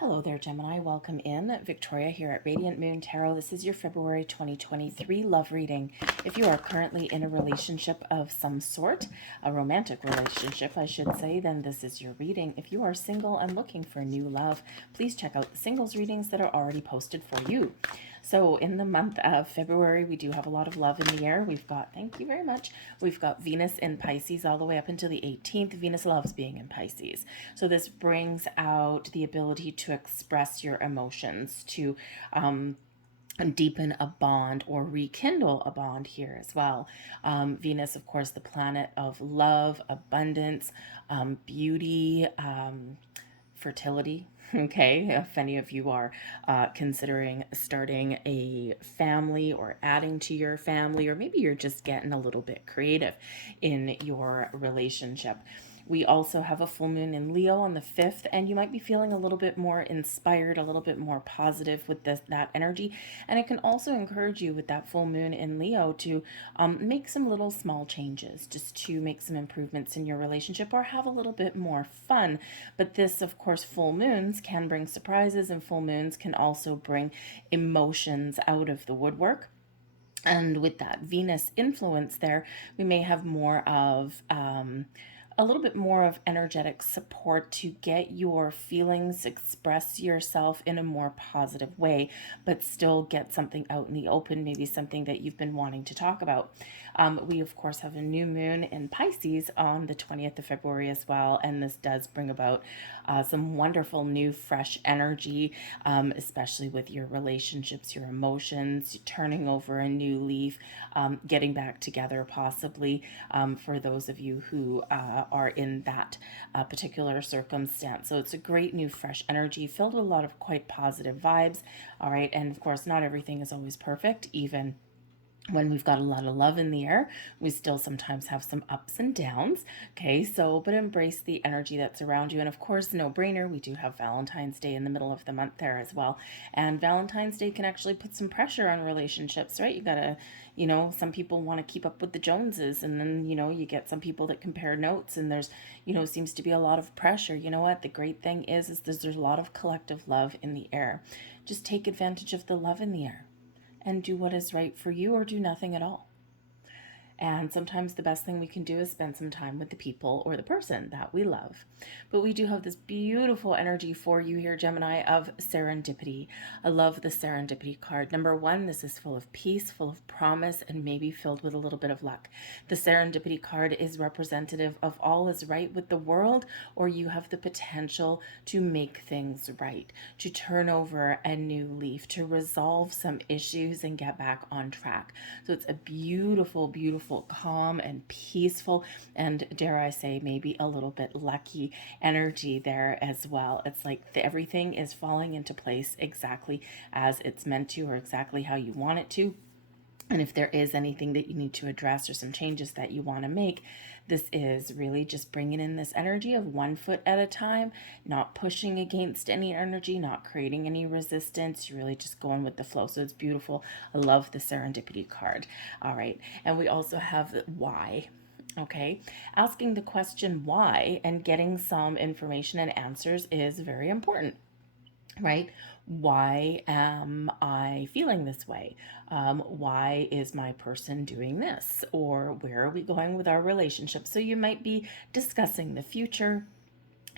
Hello there, Gemini. Welcome in. Victoria here at Radiant Moon Tarot. This is your February 2023 love reading. If you are currently in a relationship of some sort, a romantic relationship, I should say, then this is your reading. If you are single and looking for new love, please check out the singles readings that are already posted for you. So in the month of February, we do have a lot of love in the air. We've got, thank you very much, we've got Venus in Pisces all the way up until the 18th. Venus loves being in Pisces. So this brings out the ability to express your emotions, to deepen a bond or rekindle a bond here as well. Venus, of course, the planet of love, abundance, beauty, fertility. Okay, if any of you are considering starting a family or adding to your family, or maybe you're just getting a little bit creative in your relationship. We also have a full moon in Leo on the 5th, and you might be feeling a little bit more inspired, a little bit more positive with that energy. And it can also encourage you with that full moon in Leo to make some little small changes, just to make some improvements in your relationship or have a little bit more fun. But this, of course, full moons can bring surprises, and full moons can also bring emotions out of the woodwork. And with that Venus influence there, we may have more of a little bit more of energetic support to get your feelings, express yourself in a more positive way, but still get something out in the open, maybe something that you've been wanting to talk about. We, of course, have a new moon in Pisces on the 20th of February as well, and this does bring about some wonderful new fresh energy, especially with your relationships, your emotions, turning over a new leaf, getting back together possibly, for those of you who are in that particular circumstance. So it's a great new fresh energy filled with a lot of quite positive vibes. All right, and of course not everything is always perfect. Even when we've got a lot of love in the air, we still sometimes have some ups and downs. Okay, so but embrace the energy that's around you. And of course, no brainer, we do have Valentine's Day in the middle of the month there as well. And Valentine's Day can actually put some pressure on relationships, right? You gotta, some people want to keep up with the Joneses, and then, you get some people that compare notes, and there's, seems to be a lot of pressure. You know what? The great thing is there's a lot of collective love in the air. Just take advantage of the love in the air and do what is right for you, or do nothing at all. And sometimes the best thing we can do is spend some time with the people or the person that we love. But we do have this beautiful energy for you here, Gemini, of serendipity. I love the serendipity card. Number one, this is full of peace, full of promise, and maybe filled with a little bit of luck. The serendipity card is representative of all is right with the world, or you have the potential to make things right, to turn over a new leaf, to resolve some issues and get back on track. So it's a beautiful, beautiful, calm and peaceful, and dare I say, maybe a little bit lucky energy there as well. It's like everything is falling into place exactly as it's meant to, or exactly how you want it to. And if there is anything that you need to address or some changes that you want to make, this is really just bringing in this energy of 1 foot at a time, not pushing against any energy, not creating any resistance. You're really just going with the flow. So it's beautiful. I love the serendipity card. All right. And we also have the why. Okay, asking the question why and getting some information and answers is very important, right? Why am I feeling this way? Why is my person doing this? Or where are we going with our relationship? So you might be discussing the future.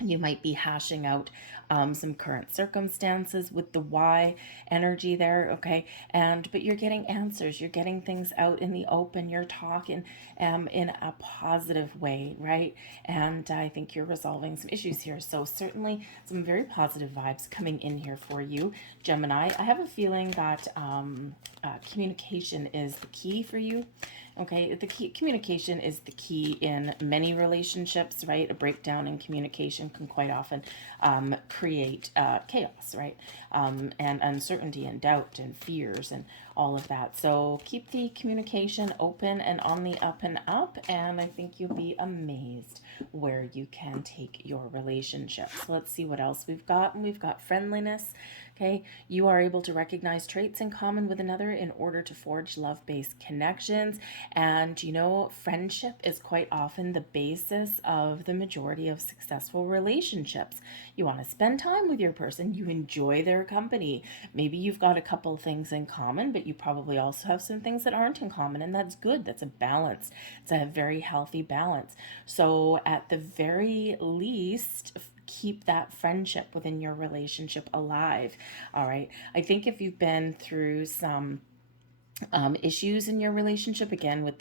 You might be hashing out some current circumstances with the why energy there, okay? But you're getting answers. You're getting things out in the open. You're talking in a positive way, right? And I think you're resolving some issues here. So certainly some very positive vibes coming in here for you, Gemini. I have a feeling that communication is the key for you. Okay, communication is the key in many relationships, right? A breakdown in communication can quite often create chaos, right? And uncertainty and doubt and fears and all of that. So keep the communication open and on the up and up, and I think you'll be amazed where you can take your relationships. So let's see what else we've got. And we've got friendliness. Okay, you are able to recognize traits in common with another in order to forge love-based connections. And friendship is quite often the basis of the majority of successful relationships. You want to spend time with your person, you enjoy their company. Maybe you've got a couple things in common, but you probably also have some things that aren't in common, and that's good. That's a balance. It's a very healthy balance. So at the very least, keep that friendship within your relationship alive. All right. I think if you've been through some issues in your relationship, again with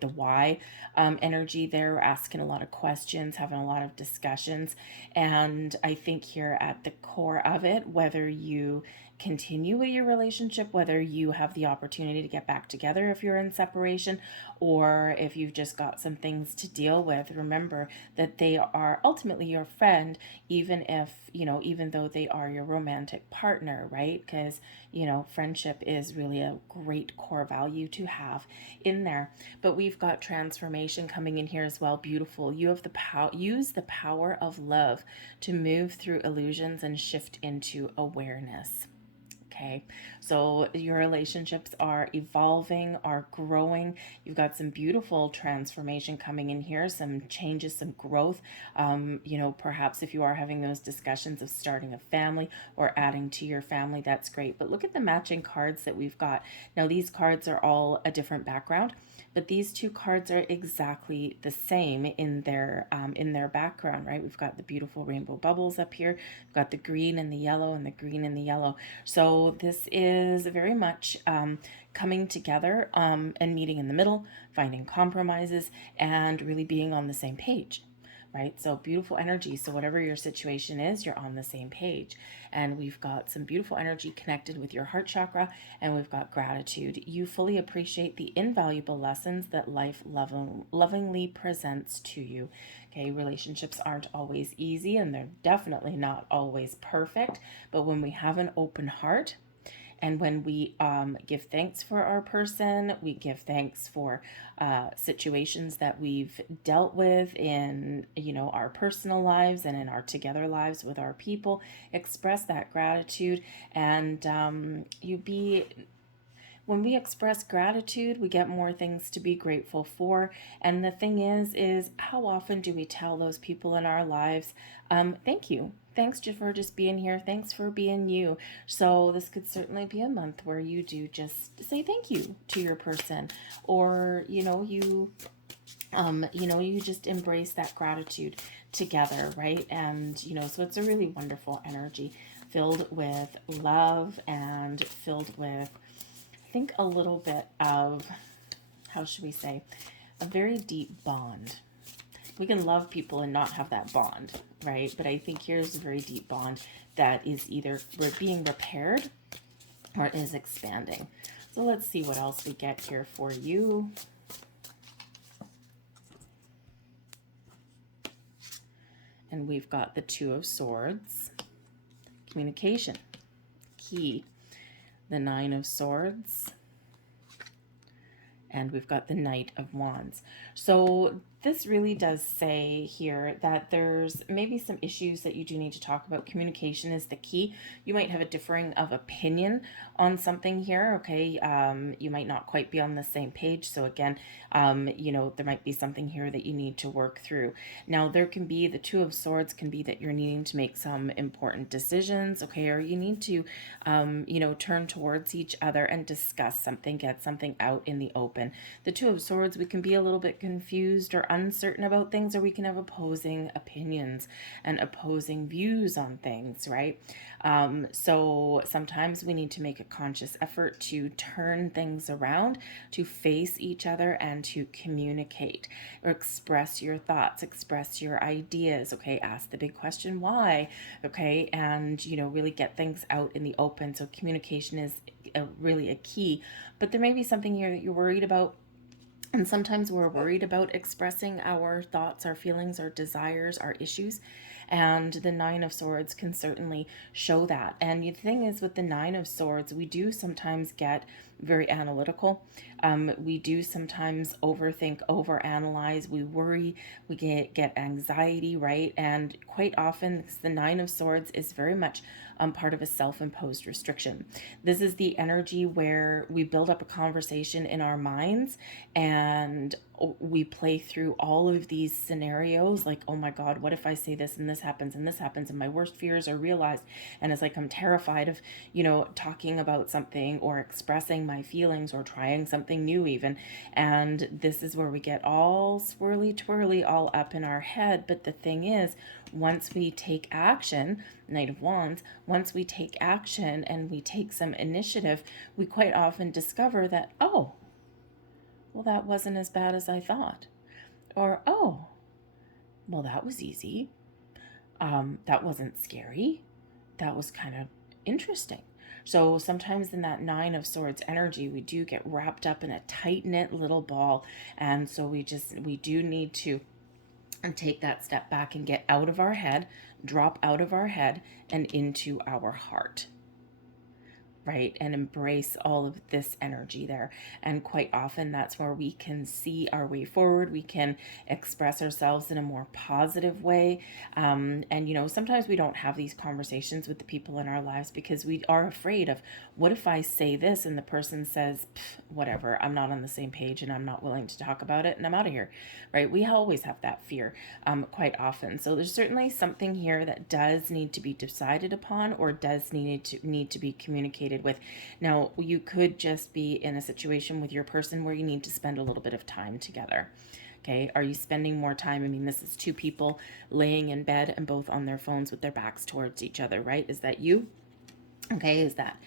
the why energy there, asking a lot of questions, having a lot of discussions, and I think here at the core of it, whether you continue with your relationship, whether you have the opportunity to get back together if you're in separation, or if you've just got some things to deal with, remember that they are ultimately your friend, even if, even though they are your romantic partner, right? Because, friendship is really a great core value to have in there. But we've got transformation coming in here as well. Beautiful. You have the power, use the power of love to move through illusions and shift into awareness. Okay, so your relationships are evolving, are growing. You've got some beautiful transformation coming in here, some changes, some growth. Perhaps if you are having those discussions of starting a family or adding to your family, that's great. But look at the matching cards that we've got. Now, these cards are all a different background, but these two cards are exactly the same in their background, right? We've got the beautiful rainbow bubbles up here. We've got the green and the yellow and the green and the yellow. So this is very much coming together and meeting in the middle, finding compromises, and really being on the same page. Right? So beautiful energy. So whatever your situation is, you're on the same page. And we've got some beautiful energy connected with your heart chakra, and we've got gratitude. You fully appreciate the invaluable lessons that life lovingly presents to you. Okay, relationships aren't always easy, and they're definitely not always perfect. But when we have an open heart, and when we give thanks for our person, we give thanks for situations that we've dealt with in, our personal lives and in our together lives with our people, express that gratitude, and when we express gratitude, we get more things to be grateful for. And the thing is how often do we tell those people in our lives, thank you. Thanks for just being here. Thanks for being you. So this could certainly be a month where you do just say thank you to your person, or you just embrace that gratitude together, right? And so it's a really wonderful energy filled with love and filled with, I think, a little bit of, how should we say, a very deep bond. We can love people and not have that bond, right? But I think here's a very deep bond that is either being repaired or is expanding. So let's see what else we get here for you. And we've got the Two of Swords. Communication. Key. The Nine of Swords. And we've got the Knight of Wands. So this really does say here that there's maybe some issues that you do need to talk about. Communication is the key. You might have a differing of opinion on something here, okay? You might not quite be on the same page. So again, there might be something here that you need to work through. Now, there can be, the Two of Swords can be that you're needing to make some important decisions, okay? Or you need to, turn towards each other and discuss something, get something out in the open. The Two of Swords, we can be a little bit confused or uncertain about things, or we can have opposing opinions and opposing views on things, right? So sometimes we need to make a conscious effort to turn things around, to face each other, and to communicate or express your thoughts, express your ideas, okay? Ask the big question, why, okay? And, really get things out in the open. So communication is really a key, but there may be something here that you're worried about. And sometimes we're worried about expressing our thoughts, our feelings, our desires, our issues. And the Nine of Swords can certainly show that. And the thing is, with the Nine of Swords, we do sometimes get very analytical. We do sometimes overthink, overanalyze. We worry. We get anxiety, right? And quite often, the Nine of Swords is very much part of a self-imposed restriction. This is the energy where we build up a conversation in our minds and we play through all of these scenarios like, oh my God, what if I say this and this happens and this happens and my worst fears are realized? And it's like I'm terrified of, talking about something or expressing my feelings or trying something new even. And this is where we get all swirly twirly all up in our head. But the thing is, once we take action, Knight of Wands, once we take action and we take some initiative, we quite often discover that, oh, well, that wasn't as bad as I thought. Or, oh, well, that was easy. That wasn't scary. That was kind of interesting. So sometimes in that Nine of Swords energy, we do get wrapped up in a tight-knit little ball. And so we do need to take that step back and get out of our head, drop out of our head and into our heart. Right, and embrace all of this energy there. And quite often that's where we can see our way forward. We can express ourselves in a more positive way. And sometimes we don't have these conversations with the people in our lives because we are afraid of, what if I say this and the person says, whatever, I'm not on the same page and I'm not willing to talk about it and I'm out of here, right? We always have that fear quite often. So there's certainly something here that does need to be decided upon or does need to be communicated with. Now, you could just be in a situation with your person where you need to spend a little bit of time together. Okay, are you spending more time? I mean, this is two people laying in bed and both on their phones with their backs towards each other, right? Is that you? Okay, is that,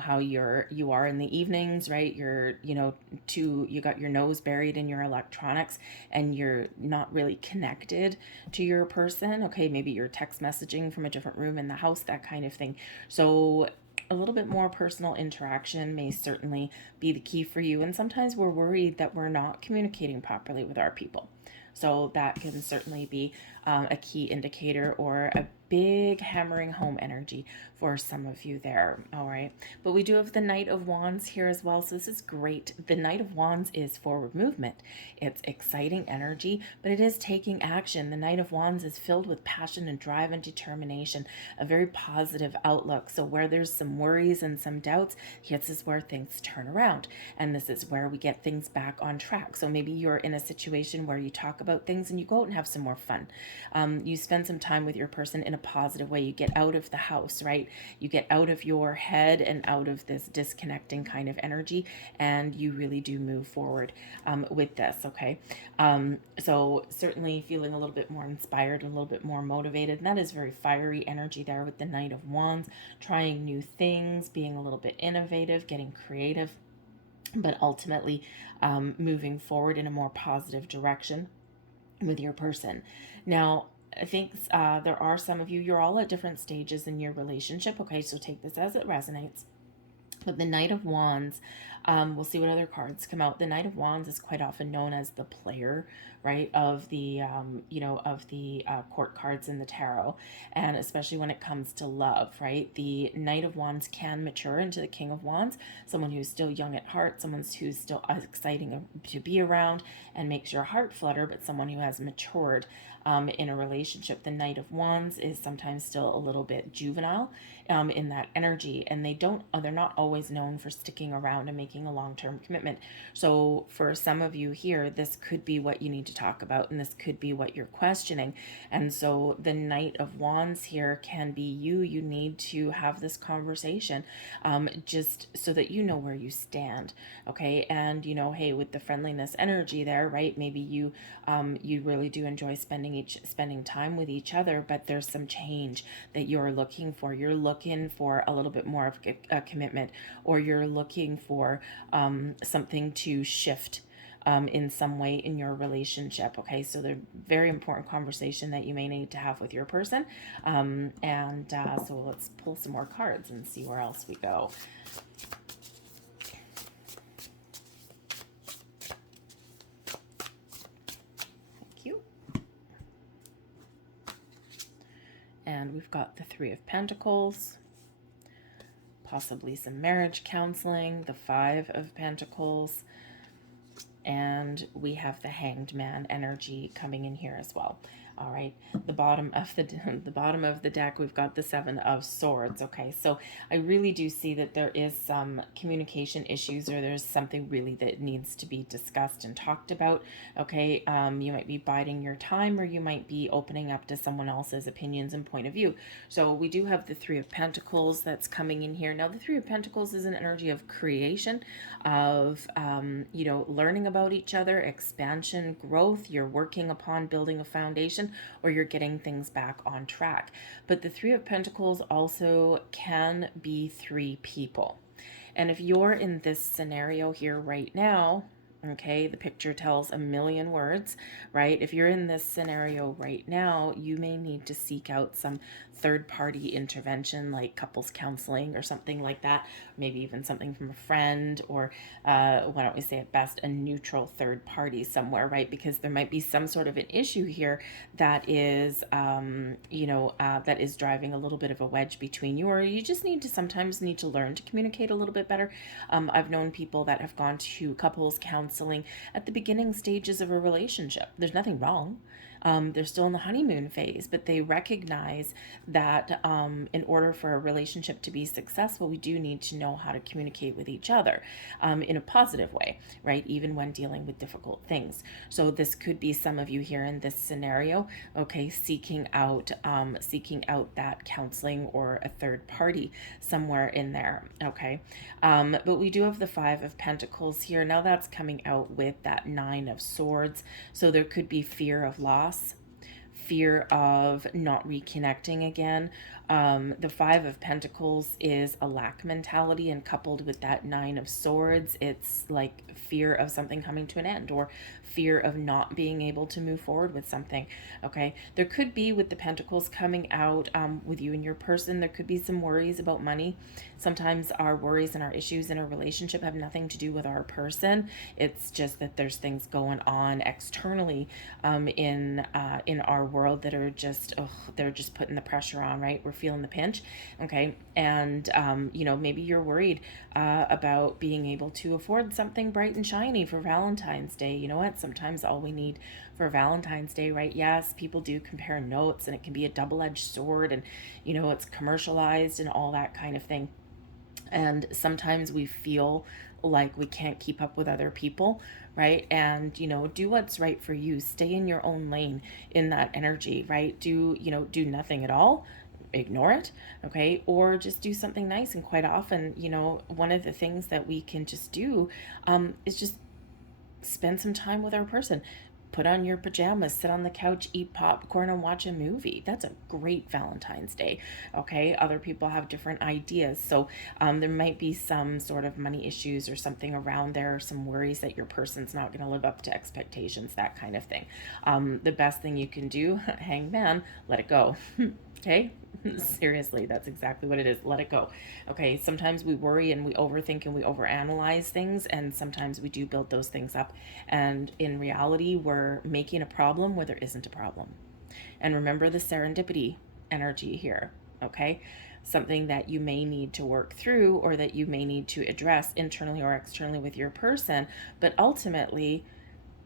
how you are in the evenings, right? You got your nose buried in your electronics and you're not really connected to your person. Okay, maybe you're text messaging from a different room in the house, that kind of thing. So a little bit more personal interaction may certainly be the key for you. And sometimes we're worried that we're not communicating properly with our people. So that can certainly be a key indicator or a big hammering home energy for some of you there. All right. But we do have the Knight of Wands here as well. So this is great. The Knight of Wands is forward movement. It's exciting energy, but it is taking action. The Knight of Wands is filled with passion and drive and determination, a very positive outlook. So where there's some worries and some doubts, this is where things turn around. And this is where we get things back on track. So maybe you're in a situation where you talk about things and you go out and have some more fun. You spend some time with your person in a positive way. You get out of the house, right? You get out of your head and out of this disconnecting kind of energy, and you really do move forward with this, okay? So certainly feeling a little bit more inspired, a little bit more motivated, and that is very fiery energy there with the Knight of Wands, trying new things, being a little bit innovative, getting creative, but ultimately moving forward in a more positive direction with your person. Now, I think there are some of you, you're all at different stages in your relationship. Okay, so take this as it resonates. But the Knight of Wands, we'll see what other cards come out. The Knight of Wands is quite often known as the player, right, of the court cards in the tarot, and especially when it comes to love, right? The Knight of Wands can mature into the King of Wands, someone who's still young at heart, someone who's still exciting to be around and makes your heart flutter, but someone who has matured in a relationship. The Knight of Wands is sometimes still a little bit juvenile in that energy, and they're not always known for sticking around and making a long-term commitment. So for some of you here, this could be what you need to talk about, and this could be what you're questioning. And so the Knight of Wands here can be you. You need to have this conversation just so that you know where you stand, okay? And hey, with the friendliness energy there, right, maybe you really do enjoy spending time with each other, but there's some change that you're looking for. You're looking for a little bit more of a commitment, or you're looking for something to shift in some way in your relationship. Okay, so they're very important conversation that you may need to have with your person. So let's pull some more cards and see where else we go. Thank you. we've got the Three of Pentacles, possibly some marriage counseling, the Five of Pentacles, and we have the Hanged Man energy coming in here as well. All right, the bottom of the bottom of the deck, we've got the Seven of Swords. Okay, so I really do see that there is some communication issues, or there's something really that needs to be discussed and talked about. Okay, you might be biding your time, or you might be opening up to someone else's opinions and point of view. So we do have the Three of Pentacles that's coming in here. Now, the Three of Pentacles is an energy of creation, of you know, learning about each other, expansion, growth. You're working upon building a foundation, or you're getting things back on track. But the Three of Pentacles also can be three people. And if you're in this scenario here right now, okay, the picture tells a million words, right? If you're in this scenario right now, you may need to seek out some third-party intervention, like couples counseling or something like that, maybe even something from a friend, or why don't we say it best, a neutral third party somewhere, right? Because there might be some sort of an issue here that is, you know, that is driving a little bit of a wedge between you, or you just sometimes need to learn to communicate a little bit better. I've known people that have gone to couples counseling at the beginning stages of a relationship. There's nothing wrong. They're still in the honeymoon phase, but they recognize that in order for a relationship to be successful, we do need to know how to communicate with each other in a positive way, right? Even when dealing with difficult things. So this could be some of you here in this scenario, okay, seeking out that counseling or a third party somewhere in there, okay? But we do have the Five of Pentacles here. Now that's coming out with that Nine of Swords. So there could be fear of loss, fear of not reconnecting again. The Five of Pentacles is a lack mentality, and coupled with that Nine of Swords, it's like fear of something coming to an end, or fear of not being able to move forward with something. Okay, there could be, with the Pentacles coming out with you and your person, there could be some worries about money. Sometimes our worries and our issues in a relationship have nothing to do with our person. It's just that there's things going on externally in our world that are just, they're just putting the pressure on, right? We're feeling the pinch, okay? And, you know, maybe you're worried about being able to afford something bright and shiny for Valentine's Day. You know what? Sometimes all we need for Valentine's Day, right? Yes, people do compare notes, and it can be a double-edged sword, and, you know, it's commercialized and all that kind of thing. And sometimes we feel like we can't keep up with other people, right? And, you know, do what's right for you. Stay in your own lane in that energy, right? Do nothing at all, ignore it, okay? Or just do something nice. And quite often, you know, one of the things that we can just do is just spend some time with our person. Put on your pajamas, sit on the couch, eat popcorn, and watch a movie. That's a great Valentine's Day, okay? Other people have different ideas. So there might be some sort of money issues or something around there, or some worries that your person's not going to live up to expectations, that kind of thing. The best thing you can do, hangman, let it go. Okay? Seriously, that's exactly what it is. Let it go. Okay, sometimes we worry and we overthink and we overanalyze things, and sometimes we do build those things up. And in reality, we're making a problem where there isn't a problem. And remember the serendipity energy here, okay? Something that you may need to work through, or that you may need to address internally or externally with your person, but ultimately,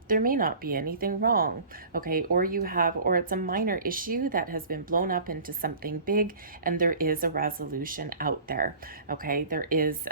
there may not be anything wrong, okay? Or it's a minor issue that has been blown up into something big, and there is a resolution out there, okay? There is,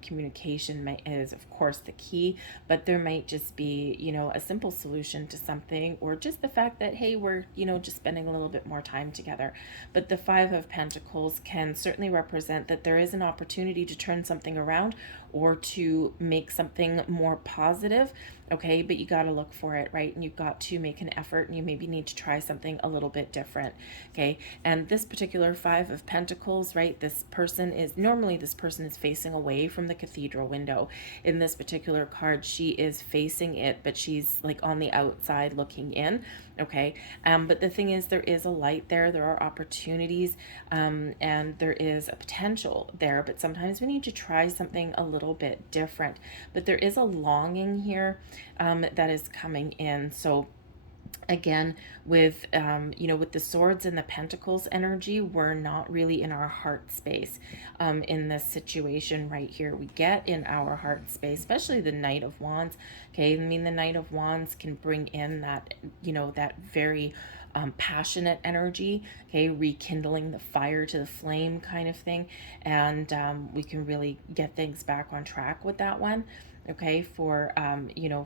communication is of course the key, but there might just be, a simple solution to something, or just the fact that, hey, we're, just spending a little bit more time together. But the Five of Pentacles can certainly represent that there is an opportunity to turn something around, or to make something more positive, okay? But you got to look for it, right? And you've got to make an effort, and you maybe need to try something a little bit different, okay? And this particular Five of Pentacles, right, this person is facing away from the cathedral window. In this particular card, she is facing it, but she's like on the outside looking in, okay? But the thing is, there is a light there, there are opportunities, and there is a potential there, but sometimes we need to try something a little bit different. But there is a longing here that is coming in. So Again, with with the swords and the pentacles energy, we're not really in our heart space in this situation right here. We get in our heart space, especially the Knight of Wands. Okay, I mean, the Knight of Wands can bring in that, that very passionate energy, okay, rekindling the fire to the flame kind of thing. And we can really get things back on track with that one, okay, for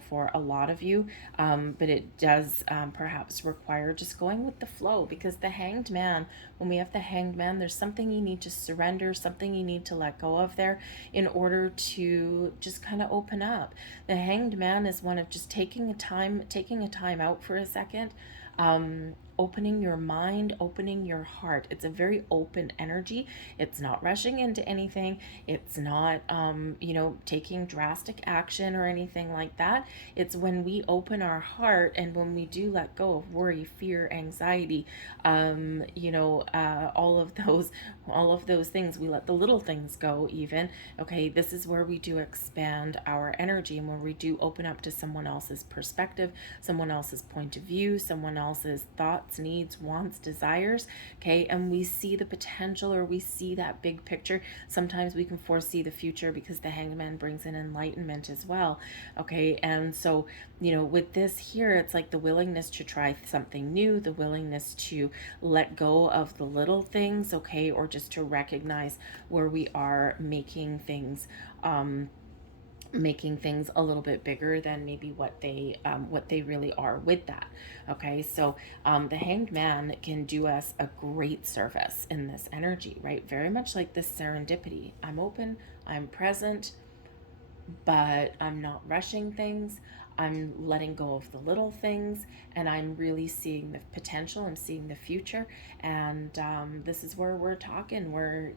for a lot of you. But it does perhaps require just going with the flow, because the Hanged Man, when we have the Hanged Man, there's something you need to surrender, something you need to let go of there in order to just kind of open up. The Hanged Man is one of just taking a time out for a second, opening your mind, opening your heart. It's a very open energy. It's not rushing into anything. It's not, taking drastic action or anything like that. It's when we open our heart and when we do let go of worry, fear, anxiety, all of those things. We let the little things go even. Okay, this is where we do expand our energy and where we do open up to someone else's perspective, someone else's point of view, someone else's thoughts, needs, wants, desires. Okay, and we see the potential, or we see that big picture. Sometimes we can foresee the future because the Hangman brings in enlightenment as well. Okay, and so with this here, it's like the willingness to try something new, the willingness to let go of the little things, okay, or just to recognize where we are making things a little bit bigger than maybe what they really are with that. Okay, so the Hanged Man can do us a great service in this energy, right? Very much like this serendipity. I'm open, I'm present, but I'm not rushing things. I'm letting go of the little things, and I'm really seeing the potential. I'm seeing the future, and this is where we're talking. We're,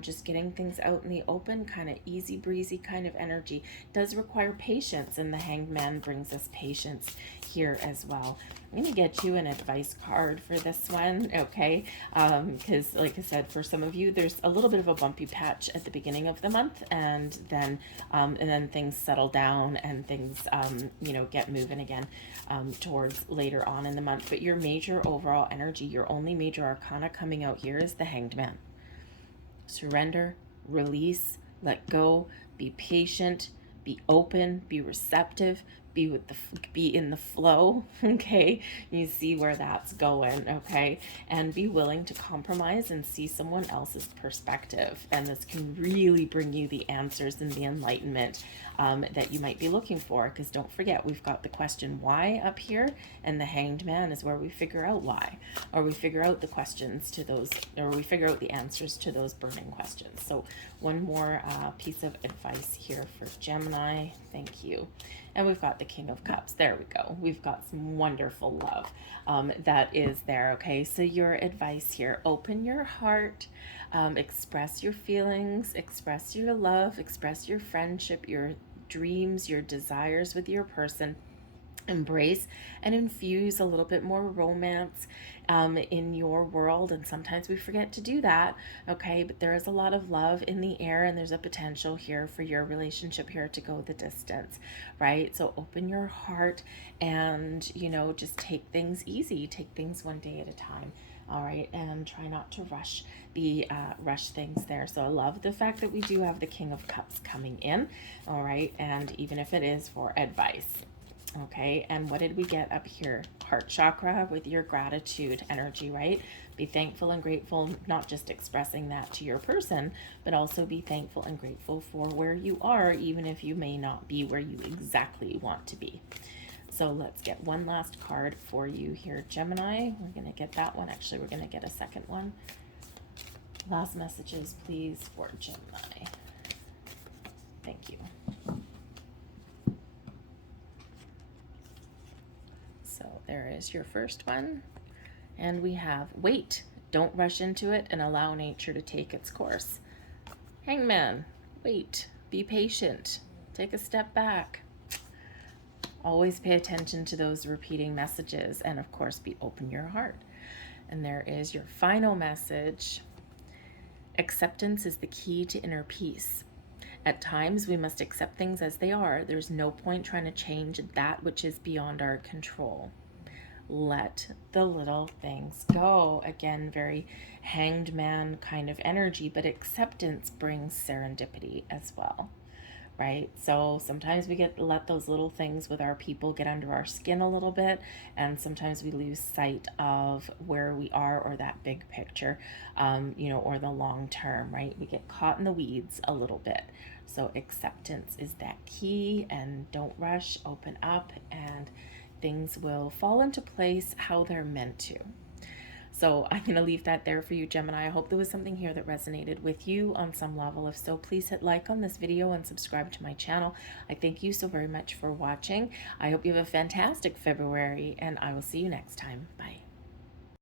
just getting things out in the open, kind of easy breezy kind of energy. It does require patience, and the Hanged Man brings us patience here as well. I'm going to get you an advice card for this one, okay? Because, like I said, for some of you, there's a little bit of a bumpy patch at the beginning of the month, and then things settle down and things, get moving again towards later on in the month. But your major overall energy, your only major arcana coming out here is the Hanged Man. Surrender, release, let go, be patient, be open, be receptive, be in the flow. Okay, you see where that's going. Okay, and be willing to compromise and see someone else's perspective, and this can really bring you the answers and the enlightenment that you might be looking for. Because don't forget, we've got the question why up here, and the Hanged Man is where we figure out why, or we figure out the questions to those, or we figure out the answers to those burning questions. So one more piece of advice here for Gemini. Thank you. And we've got the King of Cups. There we go. We've got some wonderful love that is there. Okay, so your advice here: open your heart, express your feelings, express your love, express your friendship, your dreams, your desires with your person. Embrace and infuse a little bit more romance in your world. And sometimes we forget to do that. Okay, but there is a lot of love in the air, and there's a potential here for your relationship here to go the distance, right? So open your heart and just take things easy, take things one day at a time. All right, and try not to rush things there. So I love the fact that we do have the King of Cups coming in. All right, and even if it is for advice. Okay, and what did we get up here? Heart chakra with your gratitude energy, right? Be thankful and grateful, not just expressing that to your person, but also be thankful and grateful for where you are, even if you may not be where you exactly want to be. So let's get one last card for you here, Gemini. We're going to get that one. Actually, we're going to get a second one. Last messages, please, for Gemini. Thank you. So there is your first one. And we have wait, don't rush into it, and allow nature to take its course. Hangman, wait, be patient, take a step back. Always pay attention to those repeating messages, and of course, open your heart. And there is your final message. Acceptance is the key to inner peace. At times, we must accept things as they are. There's no point trying to change that which is beyond our control. let the little things go. Again, very hanged man kind of energy, but acceptance brings serendipity as well, right? So sometimes we let those little things with our people get under our skin a little bit, and sometimes we lose sight of where we are, or that big picture, or the long term, right? We get caught in the weeds a little bit. So acceptance is that key, and don't rush, open up, and things will fall into place how they're meant to. So I'm going to leave that there for you, Gemini. I hope there was something here that resonated with you on some level. If so, please hit like on this video and subscribe to my channel. I thank you so very much for watching. I hope you have a fantastic February, and I will see you next time. Bye.